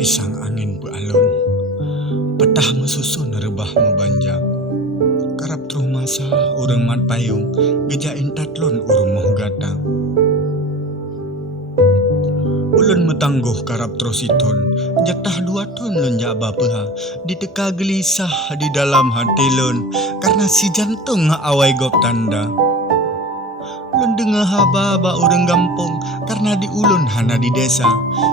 pisang angin bealun, petah mesusun rebah membanja. Karap truh masa urang mat payung, gejain tatlon urang mau gata. Ulun metangguh karap terus iton, jatah dua ton lun jaba peha, diteka gelisah di dalam hati lun, karena si jantung awai gop tanda. Lun dengar haba urang gampung, karena di ulun hana di desa.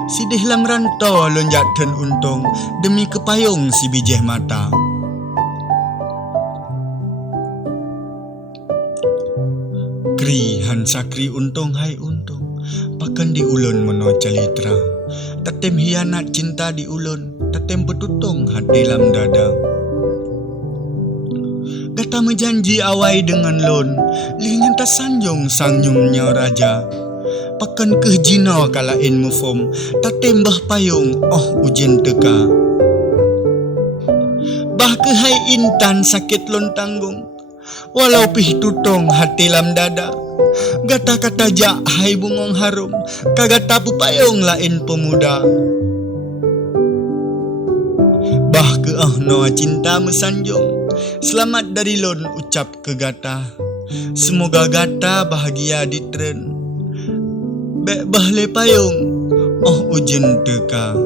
Sidih lam rantau lun jaten untung, demi kepayung si bijeh mata. Kri han sakri untung hai untung, pakan di ulun meno calitra. Tatem hianat cinta di ulun, tatem betutung hati lam dada. Kata menjanji awai dengan lun, lingan tak sanjung sangyumnya raja. Pakan ke jina kalain mufom, tatem bah payung oh ujian teka. Bah ke hai intan sakit lun tanggung, walau pih tutong hati lam dada. Gata kata jak hai bungong harum, kagata pupayong lain pemuda. Bah ke noa cinta mesanjung, selamat dari lon ucap ke gata. Semoga gata bahagia di tren, bek bah le payung oh ujian teka.